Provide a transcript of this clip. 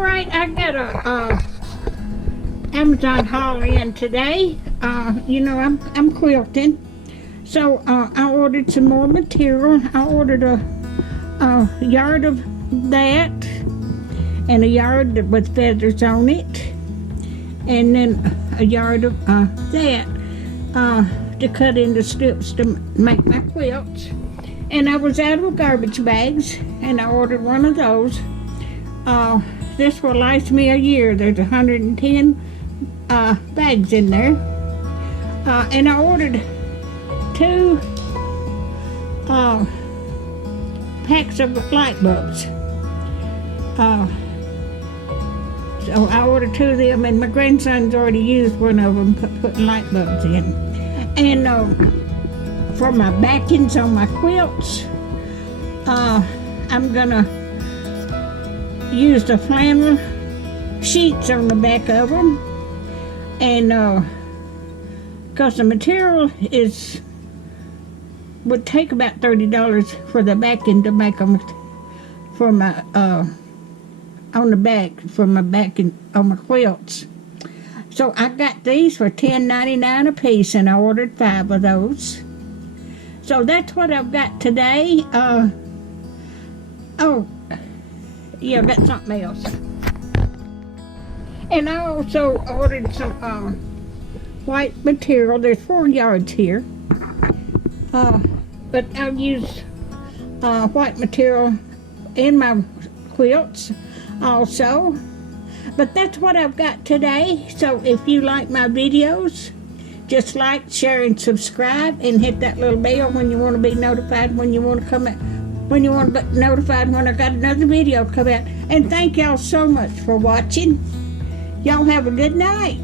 right, I got a Amazon haul in today. You know, I'm quilting, so I ordered some more material. I ordered a yard of that, and a yard with feathers on it, and then a yard of that to cut into strips to make my quilts. And I was out of garbage bags, and I ordered one of those. This will last me a year. There's 110 bags in there. And I ordered 2 packs of light bulbs. So I ordered 2 of them, and my grandson's already used one of them, putting light bulbs in. And for my backings on my quilts, I'm gonna use the flannel sheets on the back of them, and because the material would take about $30 for the backing to make them for my on the back for my backing on my quilts. So I got these for $10.99 a piece, and I ordered 5 of those. So that's what I've got today. Oh, yeah, I got something else. And I also ordered some white material. There's 4 yards here. But I've used white material in my quilts also. But that's what I've got today. So if you like my videos, just like, share, and subscribe, and hit that little bell when you want to be notified when you want to come out, when you want to be notified when I got another video come out. And thank y'all so much for watching. Y'all have a good night.